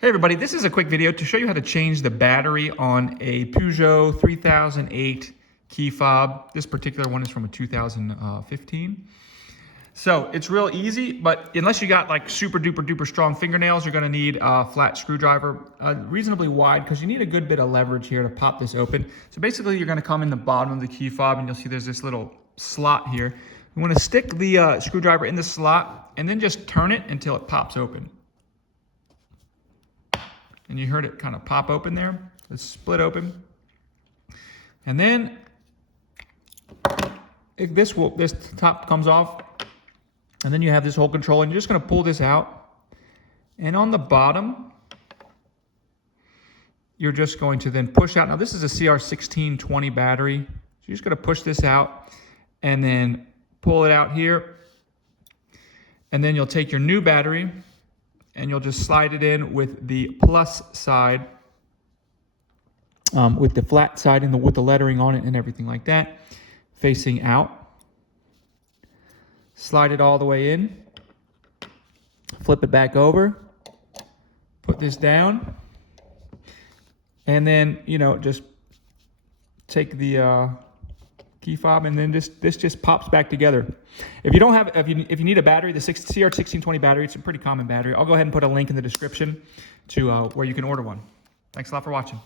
Hey everybody, this is a quick video to show you how to change the battery on a Peugeot 3008 key fob. This particular one is from a 2015. So it's real easy, but unless you got like super duper strong fingernails, you're gonna need a flat screwdriver, reasonably wide, because you need a good bit of leverage here to pop this open. So basically you're gonna come in the bottom of the key fob and you'll see there's this little slot here. You wanna stick the screwdriver in the slot and then just turn it until it pops open. And you heard it kind of pop open there. It's split open. And then if this top comes off, and then you have this whole control, and you're just going to pull this out. And on the bottom, you're just going to then push out. Now this is a CR1620 battery. So you're just going to push this out and then pull it out here. And then you'll take your new battery and you'll just slide it in with the plus side, with the flat side and with the lettering on it and everything like that, facing out. Slide it all the way in, flip it back over, put this down, and then, just take the key fob, and then this just pops back together. If you don't have, if you need a battery, the CR1620 battery, it's a pretty common battery. I'll go ahead and put a link in the description to where you can order one. Thanks a lot for watching.